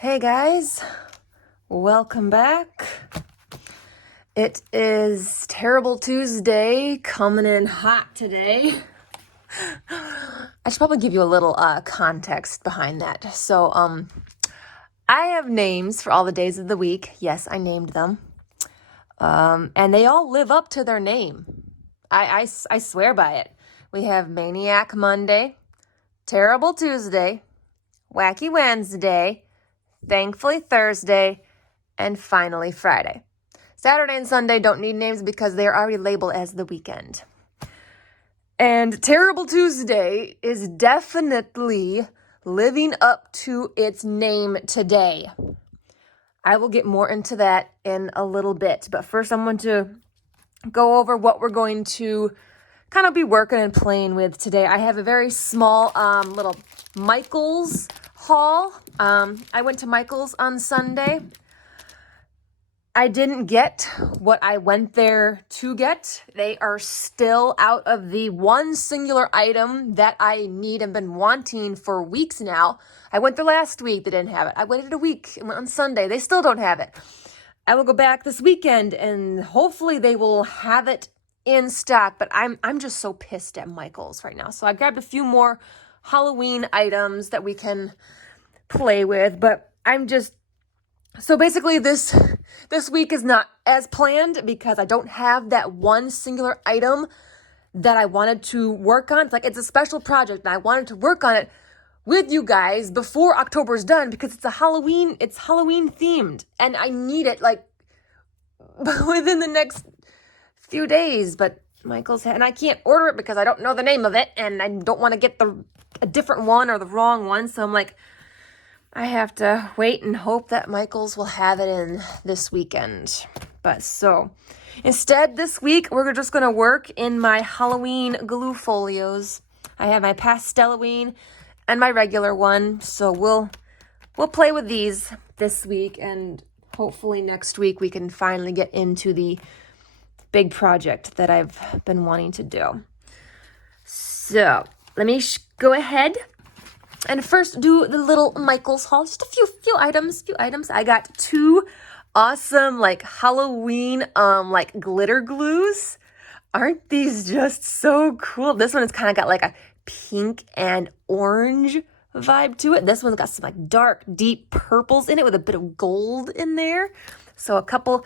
Hey guys, welcome back. It is Terrible Tuesday, coming in hot today. I should probably give you a little context behind that. So, I have names for all the days of the week. Yes, I named them. And they all live up to their name. I swear by it. We have Maniac Monday, Terrible Tuesday, Wacky Wednesday, Thankfully Thursday, and finally Friday. Saturday and Sunday don't need names because they are already labeled as the weekend. And Terrible Tuesday is definitely living up to its name today. I will get more into that in a little bit, but first I'm going to go over what we're going to kind of be working and playing with today. I have a very small little Michael's haul. I went to Michael's on Sunday. I didn't get what I went there to get. They are still out of the one singular item that I need and been wanting for weeks now. I went there last week. They didn't have it. I waited a week and went on Sunday. They still don't have it. I will go back this weekend and hopefully they will have it in stock, but I'm just so pissed at Michael's right now. So I grabbed a few more Halloween items that we can play with, but so basically this week is not as planned because I don't have that one singular item that I wanted to work on. It's a special project and I wanted to work on it with you guys before October's done because it's Halloween themed and I need it within the next few days, but and I can't order it because I don't know the name of it and I don't want to get a different one or the wrong one. So I'm like, I have to wait and hope that Michael's will have it in this weekend. But so instead this week, we're just going to work in my Halloween glue folios. I have my Pasteloween and my regular one. So we'll play with these this week and hopefully next week we can finally get into the big project that I've been wanting to do. So let me go ahead and first do the little Michael's haul. Just a few items. I got two awesome Halloween glitter glues. Aren't these just so cool? This one has kind of got a pink and orange vibe to it. This one's got some dark, deep purples in it with a bit of gold in there. So a couple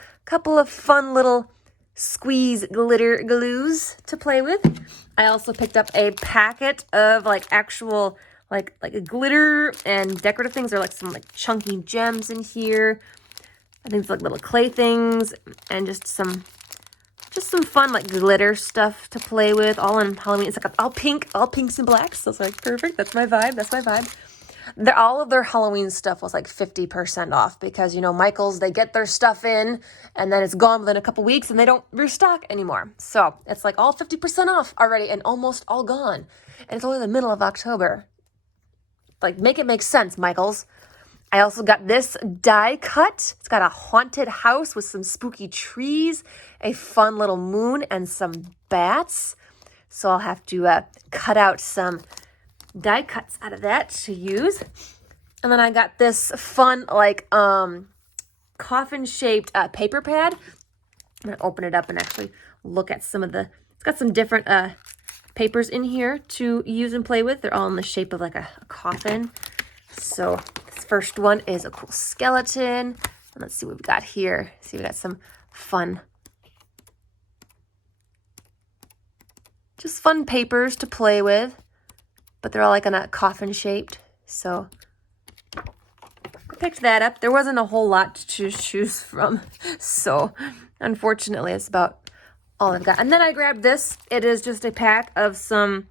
of fun little squeeze glitter glues to play with. I also picked up a packet of actual glitter and decorative things. There are some chunky gems in here. I think it's little clay things and just some fun glitter stuff to play with, all in Halloween. It's all pinks and blacks. So it's perfect. That's my vibe. All of their Halloween stuff was 50% off because, Michael's, they get their stuff in and then it's gone within a couple weeks and they don't restock anymore. So it's all 50% off already and almost all gone. And it's only the middle of October. Make it make sense, Michael's. I also got this die cut. It's got a haunted house with some spooky trees, a fun little moon, and some bats. So I'll have to cut out some die cuts out of that to use. And then I got this fun coffin-shaped paper pad. I'm going to open it up and actually look at some of it's got some different papers in here to use and play with. They're all in the shape of a coffin. So this first one is a cool skeleton. And let's see what we got here. See, we got some fun papers to play with, but they're all in a coffin shaped. So I picked that up. There wasn't a whole lot to choose from. So unfortunately, it's about all I've got. And then I grabbed this. It is just a pack of some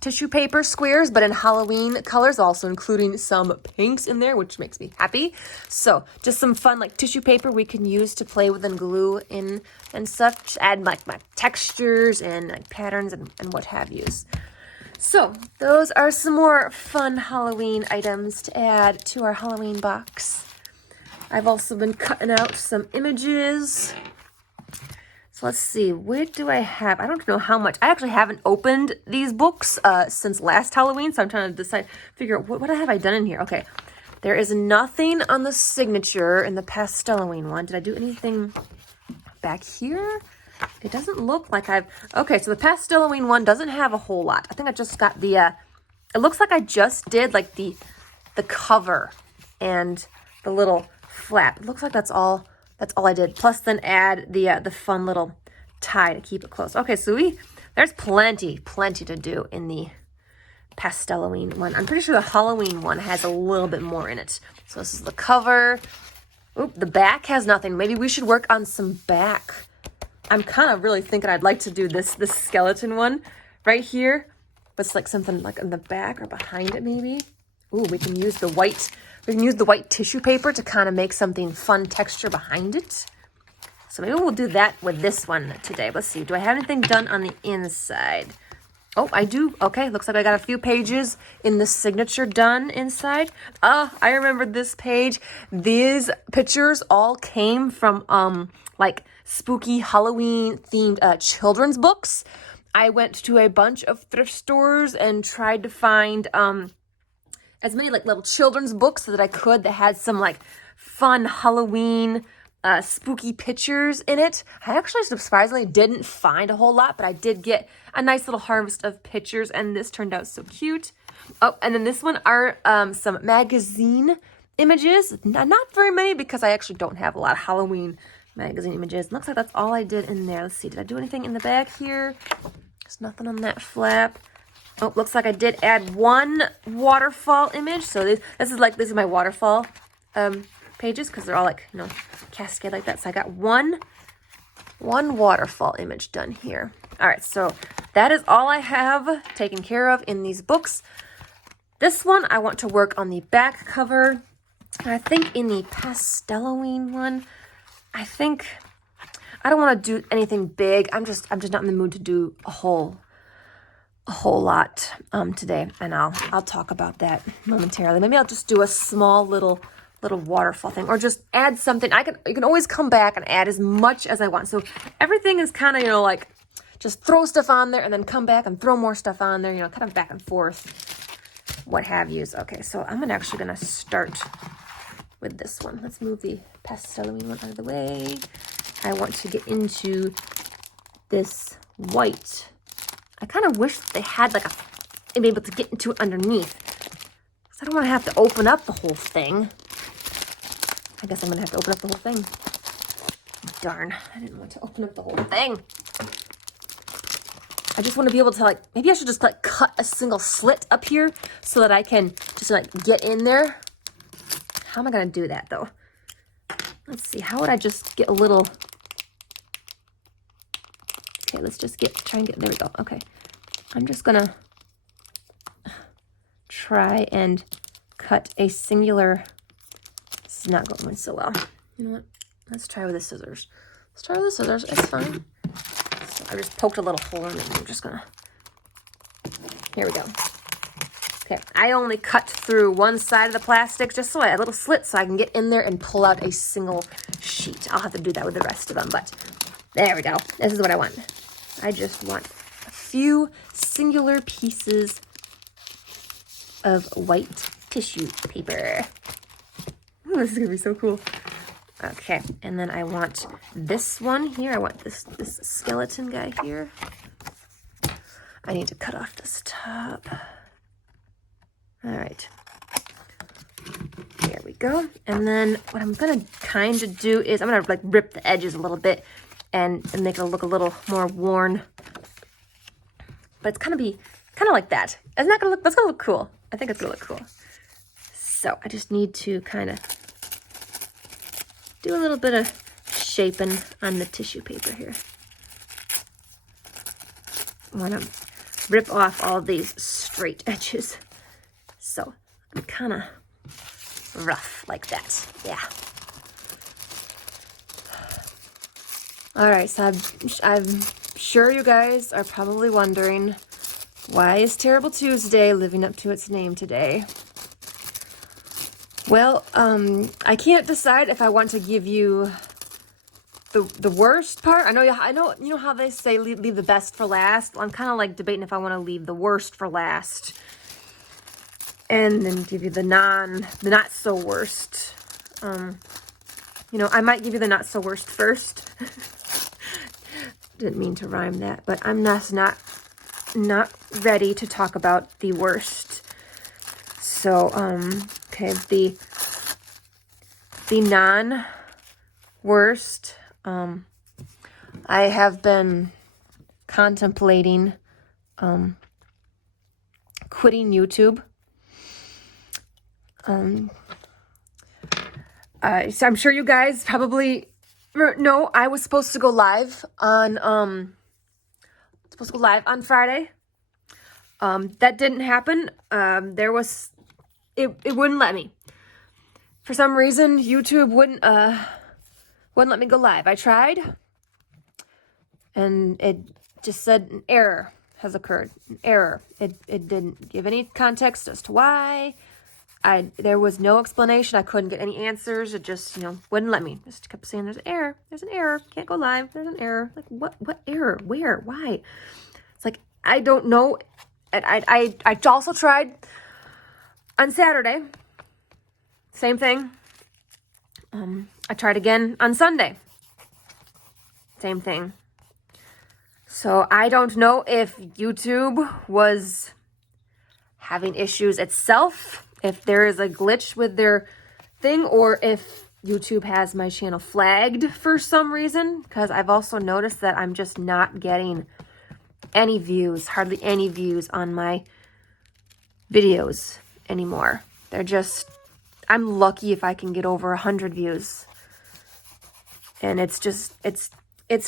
tissue paper squares, but in Halloween colors, also including some pinks in there, which makes me happy. So just some fun tissue paper we can use to play with and glue in and such. Add my textures and patterns and what have yous. So those are some more fun Halloween items to add to our Halloween box. I've also been cutting out some images. So let's see, what do I have? I don't know how much. I actually haven't opened these books since last Halloween, so I'm trying to figure out what have I done in here. Okay, There is nothing on the signature in the Pastelloween one. Did I do anything back here? It doesn't look like I've... Okay, so the Pastelloween one doesn't have a whole lot. I think I just got the... It looks like I just did like the cover and the little flap. It looks like that's all I did. Plus then add the fun little tie to keep it close. Okay, so there's plenty to do in the Pastelloween one. I'm pretty sure the Halloween one has a little bit more in it. So this is the cover. Oop, the back has nothing. Maybe we should work on some back. I'm kind of really thinking I'd like to do this skeleton one right here. But it's like something like in the back or behind it maybe. Ooh, we can use the white tissue paper to kind of make something fun texture behind it. So maybe we'll do that with this one today. Let's see. Do I have anything done on the inside? Oh, I do. Okay, looks like I got a few pages in the signature done inside. I remember this page. These pictures all came from like spooky Halloween themed children's books. I went to a bunch of thrift stores and tried to find as many like little children's books that I could that had some like fun Halloween spooky pictures in it. I actually surprisingly didn't find a whole lot, but I did get a nice little harvest of pictures, and this turned out so cute. Oh, and then this one are some magazine images. Not very many because I actually don't have a lot of Halloween magazine images. Looks like that's all I did in there. Let's see, did I do anything in the back here? There's nothing on that flap. Oh, looks like I did add one waterfall image. So this is my waterfall pages because they're all like, you know, cascade like that. So I got one waterfall image done here. All right, so that is all I have taken care of in these books. This one, I want to work on the back cover. I think in the Pastelloween one, I don't want to do anything big. I'm just not in the mood to do a whole lot today, and I'll talk about that momentarily. Maybe I'll just do a small little waterfall thing, or just add something. You can always come back and add as much as I want. So everything is kind of, you know, like just throw stuff on there and then come back and throw more stuff on there, you know, kind of back and forth, what have yous. Okay, so I'm actually gonna start with this one. Let's move the Pastelloween one out of the way. I want to get into this white. I kind of wish they had like be able to get into it underneath. Because I don't want to have to open up the whole thing. I guess I'm going to have to open up the whole thing. Darn, I didn't want to open up the whole thing. I just want to be able to like, maybe I should just like cut a single slit up here so that I can just like get in there. How am I going to do that though? Let's see, how would I just get a little... Okay, let's just try and get, there we go. Okay, I'm just gonna try and cut a singular, this is not going so well. You know what, let's try with the scissors. Let's try with the scissors, it's fine. So I just poked a little hole in it, and I'm just gonna, here we go. Okay, I only cut through one side of the plastic just so I have a little slit so I can get in there and pull out a single sheet. I'll have to do that with the rest of them, but there we go. This is what I want. I just want a few singular pieces of white tissue paper. Ooh, this is gonna be so cool. Okay, and then I want this one here. I want this skeleton guy here. I need to cut off this top. All right. There we go. And then what I'm gonna kind of do is I'm gonna like rip the edges a little bit and make it look a little more worn. But it's kind of like that. It's not gonna look, that's gonna look cool. I think it's gonna look cool. So I just need to kind of do a little bit of shaping on the tissue paper here. I wanna rip off all these straight edges. So I'm kind of rough like that, yeah. All right, so I'm sure you guys are probably wondering, why is Terrible Tuesday living up to its name today? Well, I can't decide if I want to give you the worst part. I know, you know how they say leave the best for last? Well, I'm kind of like debating if I want to leave the worst for last. and then give you the not so worst. You know, I might give you the not so worst first. Didn't mean to rhyme that, but I'm not ready to talk about the worst. So, okay, the non-worst, I have been contemplating quitting YouTube. So I'm sure you guys probably know I was supposed to go live on Friday. That didn't happen. It wouldn't let me. For some reason, YouTube wouldn't let me go live. I tried, and it just said an error has occurred. An error. It didn't give any context as to why. There was no explanation. I couldn't get any answers. It just, wouldn't let me. Just kept saying there's an error. There's an error. Can't go live. There's an error. Like, what error? Where? Why? It's like, I don't know. And I also tried on Saturday. Same thing. I tried again on Sunday. Same thing. So I don't know if YouTube was having issues itself, if there is a glitch with their thing, or if YouTube has my channel flagged for some reason, because I've also noticed that I'm just not getting any views, hardly any views on my videos anymore. I'm lucky if I can get over 100 views. And it's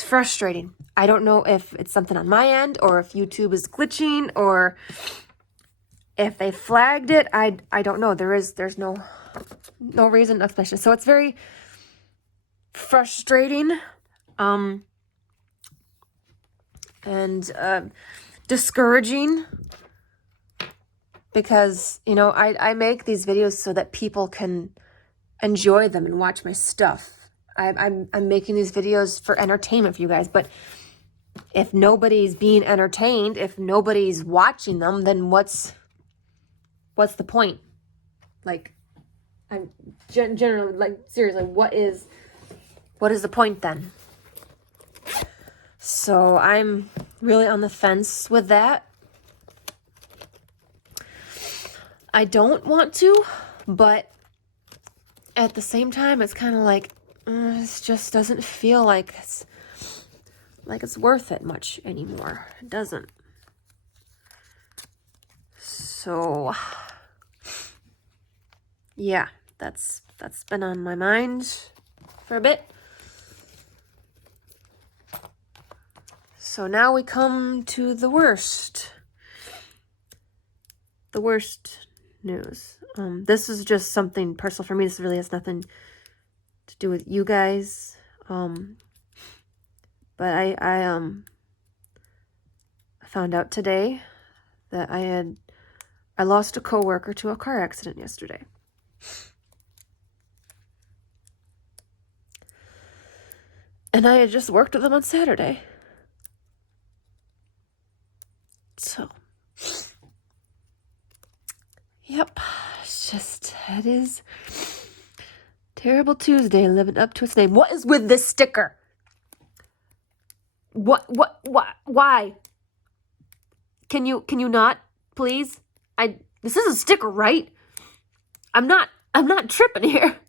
frustrating. I don't know if it's something on my end, or if YouTube is glitching, or if they flagged it. I don't know. There's no reason, no explanation. So it's very frustrating, and discouraging, because I make these videos so that people can enjoy them and watch my stuff. I'm making these videos for entertainment for you guys, but if nobody's being entertained, if nobody's watching them, then what's the point? Like, I'm generally, like, seriously, what is the point then? So I'm really on the fence with that. I don't want to, but at the same time, it's kind of like, it just doesn't feel like it's worth it much anymore. It doesn't. So, yeah, that's been on my mind for a bit. So now we come to the worst. The worst news. This is just something personal for me. This really has nothing to do with you guys. But I found out today that I lost a coworker to a car accident yesterday. And I had just worked with him on Saturday. So, yep, it is Terrible Tuesday, living up to its name. What is with this sticker? What, why? Can you not, please? This is a sticker, right? I'm not tripping here.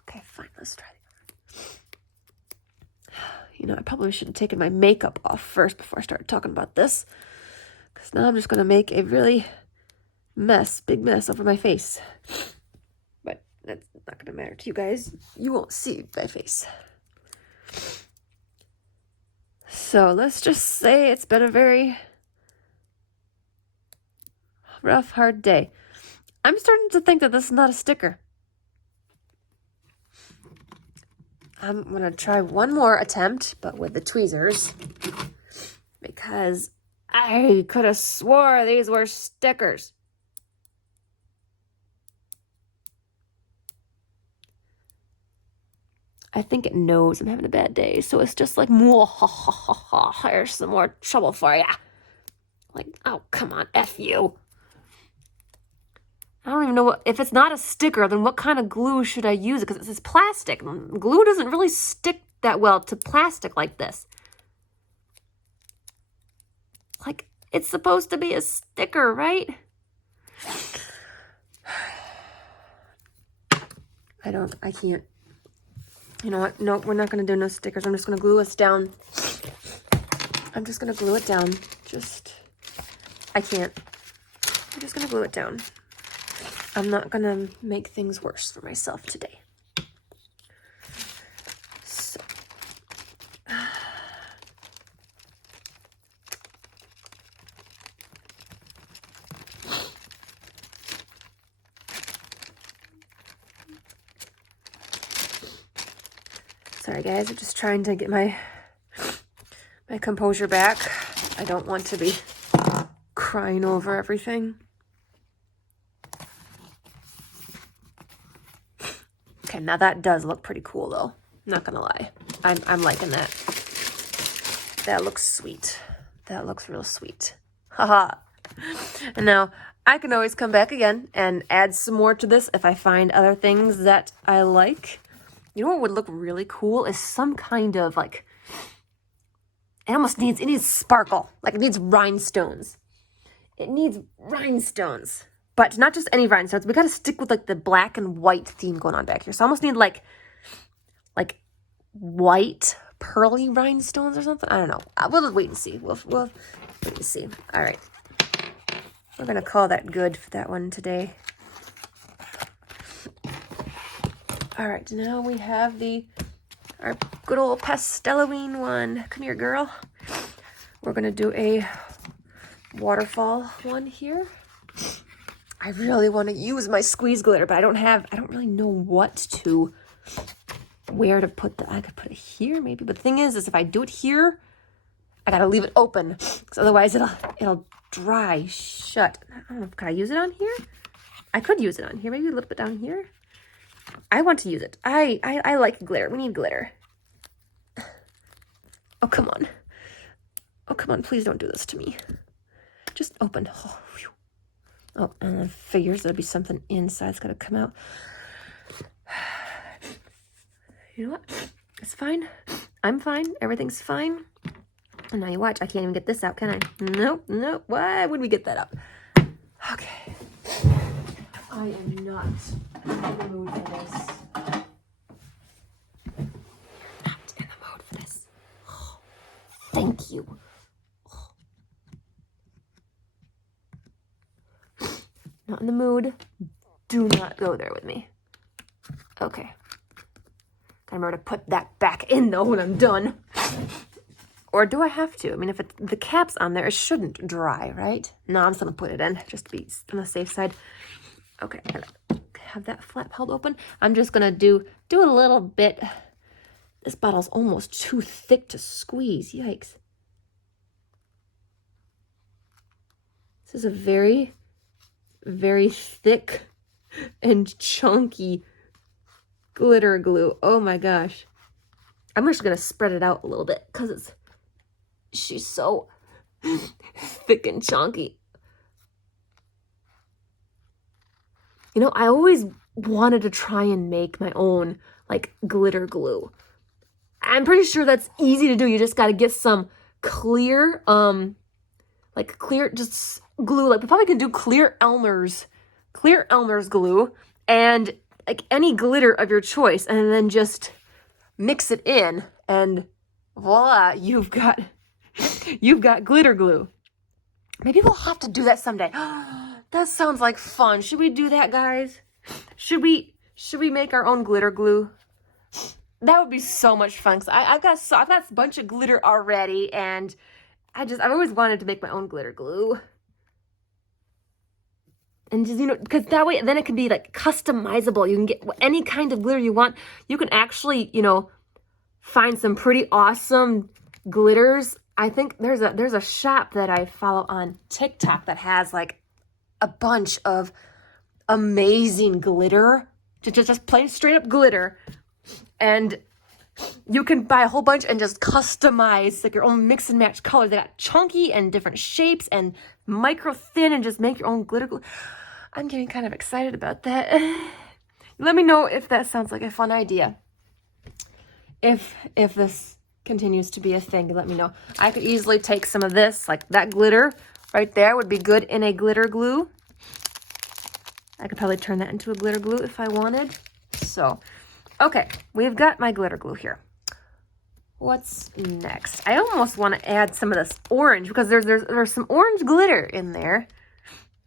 Okay, fine, let's try it. I probably should have taken my makeup off first before I started talking about this, because now I'm just going to make a really big mess over my face. But that's not going to matter to you guys. You won't see my face. So let's just say it's been a very rough, hard day. I'm starting to think that this is not a sticker. I'm going to try one more attempt, but with the tweezers, because I could have swore these were stickers. I think it knows I'm having a bad day, so it's just like, here's some more trouble for ya. Like, oh, come on, F you. I don't even know if it's not a sticker, then what kind of glue should I use? Because this is plastic. Glue doesn't really stick that well to plastic like this. Like, it's supposed to be a sticker, right? I can't. You know what? No, we're not going to do no stickers. I'm just going to glue us down. I'm just going to glue it down. I can't. I'm just going to glue it down. I'm not going to make things worse for myself today. So. Sorry guys, I'm just trying to get my composure back. I don't want to be crying over everything. Okay, now that does look pretty cool though. Not gonna lie. I'm liking that. That looks sweet. That looks real sweet. Haha. And now I can always come back again and add some more to this if I find other things that I like. You know what would look really cool is some kind of like, it needs sparkle. Like it needs rhinestones. It needs rhinestones. But not just any rhinestones. We gotta stick with like the black and white theme going on back here. So I almost need like white pearly rhinestones or something. I don't know. We'll just wait and see. We'll wait and see. All right. We're gonna call that good for that one today. All right, now we have our good old pastelloween one. Come here, girl. We're gonna do a waterfall one here. I really want to use my squeeze glitter, but I don't really know where to put I could put it here maybe. But the thing is if I do it here, I gotta leave it open, because otherwise it'll dry shut. I don't know, can I use it on here? I could use it on here, maybe a little bit down here. I want to use it. I like glitter. We need glitter. Oh, come on. Oh, come on. Please don't do this to me. Just open. Oh, whew. Oh, and then figures there'll be something inside. It's got to come out. You know what? It's fine. I'm fine. Everything's fine. And now you watch. I can't even get this out, can I? Nope. Why would we get that out? Okay. I am not in the mood for this. Not in the mood for this. Oh, thank you. Oh. Not in the mood. Do not go there with me. Okay. Gotta remember to put that back in though when I'm done. Or do I have to? I mean, if the cap's on there, it shouldn't dry, right? No, I'm just gonna put it in just to be on the safe side. Okay, I gotta have that flap held open. I'm just gonna do a little bit. This bottle's almost too thick to squeeze. Yikes. This is a very, very thick and chunky glitter glue. Oh my gosh. I'm just gonna spread it out a little bit because she's so thick and chunky. You know, I always wanted to try and make my own, like, glitter glue. I'm pretty sure that's easy to do. You just got to get some clear, just glue. Like, we probably could do clear Elmer's glue, and, like, any glitter of your choice, and then just mix it in, and voila, you've got glitter glue. Maybe we'll have to do that someday. That sounds like fun. Should we do that, guys? Should we make our own glitter glue? That would be so much fun. Cause I've got a bunch of glitter already, and I've always wanted to make my own glitter glue. And just, because that way, then it can be like customizable. You can get any kind of glitter you want. You can actually, find some pretty awesome glitters. I think there's a shop that I follow on TikTok that has like a bunch of amazing glitter, just plain straight up glitter, and you can buy a whole bunch and just customize like your own mix and match colors. They got chunky and different shapes and micro thin, and just make your own glitter glue. I'm getting kind of excited about that. Let me know if that sounds like a fun idea. If this continues to be a thing, let me know. I could easily take some of this, like that glitter right there would be good in a glitter glue. I could probably turn that into a glitter glue if I wanted. So, okay, we've got my glitter glue here. What's next? I almost want to add some of this orange because there's some orange glitter in there.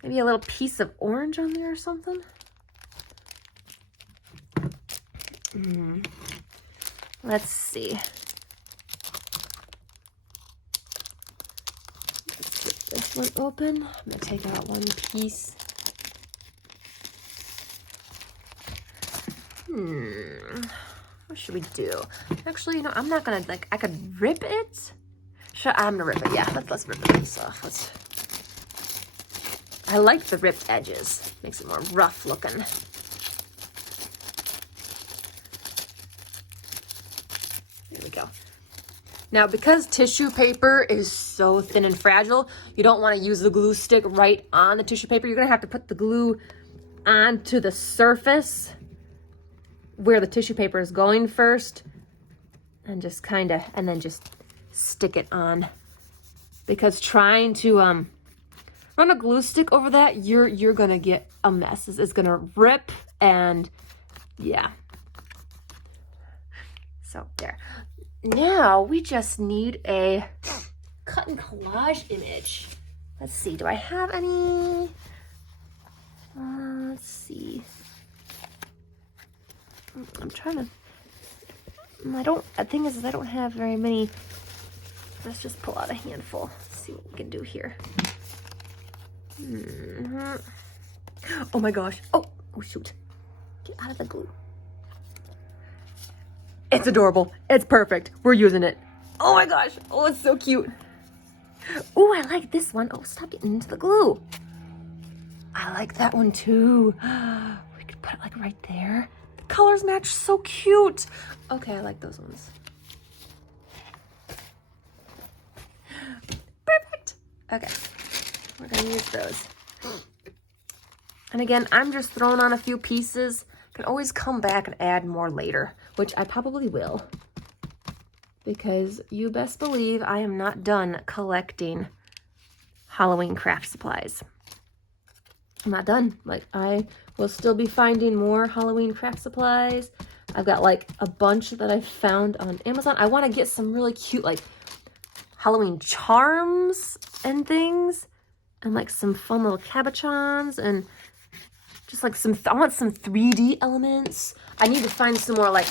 Maybe a little piece of orange on there or something. Let's see. Let's get this one open. I'm going to take out one piece. What should we do? Actually, you know, I'm not gonna, like, I could rip it. I'm gonna rip it, yeah. Let's rip this off. I like the ripped edges. Makes it more rough looking. There we go. Now, because tissue paper is so thin and fragile, you don't want to use the glue stick right on the tissue paper. You're gonna have to put the glue onto the surface where the tissue paper is going first, and just kind of, and then just stick it on, because trying to run a glue stick over that, you're gonna get a mess. It's gonna rip, and yeah. So there. Now we just need a cut and collage image. Let's see, do I have any? Let's see. I'm trying to, the thing is I don't have very many. Let's just pull out a handful. Let's see what we can do here. Oh my gosh. Oh shoot. Get out of the glue. It's adorable. It's perfect. We're using it. Oh my gosh. Oh, it's so cute. Oh, I like this one. Oh, stop getting into the glue. I like that one too. We could put it like right there. Colors match so cute. Okay, I like those ones. Perfect. Okay, we're gonna use those. And again, I'm just throwing on a few pieces. Can always come back and add more later, which I probably will, because you best believe I am not done collecting Halloween craft supplies. I'm not done. Like, I will still be finding more Halloween craft supplies. I've got like a bunch that I found on Amazon. I want to get some really cute like Halloween charms and things, and like some fun little cabochons, and just like I want some 3D elements. I need to find some more like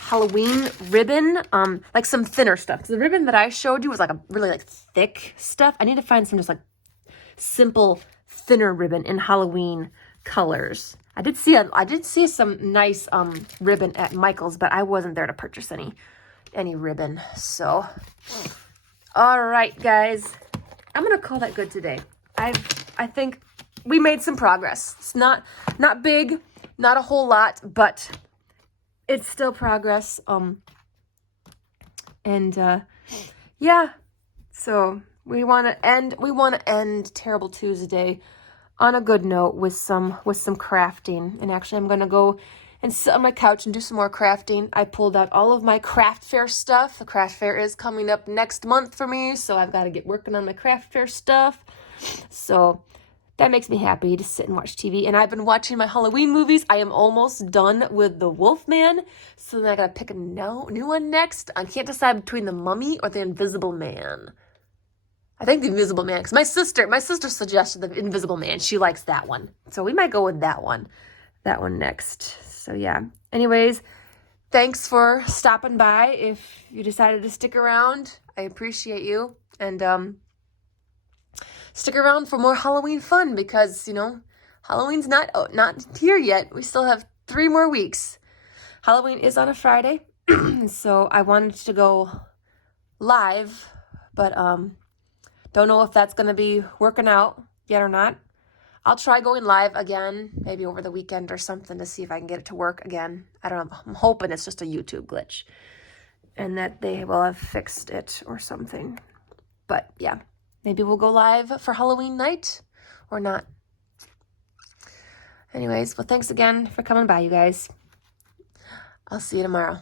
Halloween ribbon, like some thinner stuff. 'Cause the ribbon that I showed you was like a really like thick stuff. I need to find some just like simple thinner ribbon in Halloween colors. I did see some nice ribbon at Michael's, but I wasn't there to purchase any ribbon. So, all right, guys, I'm gonna call that good today. I think we made some progress. It's not big, not a whole lot, but it's still progress. Yeah. So we want to end Terrible Tuesday on a good note with some crafting. And actually, I'm gonna go and sit on my couch and do some more crafting. I pulled out all of my craft fair stuff. The craft fair is coming up next month for me, so I've got to get working on my craft fair stuff. So that makes me happy to sit and watch TV. And I've been watching my Halloween movies. I am almost done with The Wolfman, so then I gotta pick a new one next. I can't decide between The Mummy or The Invisible Man. I think The Invisible Man, because my sister suggested The Invisible Man. She likes that one. So we might go with that one next. So yeah. Anyways, thanks for stopping by. If you decided to stick around, I appreciate you. And stick around for more Halloween fun, because, you know, Halloween's not here yet. We still have 3 more weeks. Halloween is on a Friday, so I wanted to go live, but don't know if that's going to be working out yet or not. I'll try going live again, maybe over the weekend or something, to see if I can get it to work again. I don't know. I'm hoping it's just a YouTube glitch and that they will have fixed it or something. But yeah, maybe we'll go live for Halloween night or not. Anyways, well, thanks again for coming by, you guys. I'll see you tomorrow.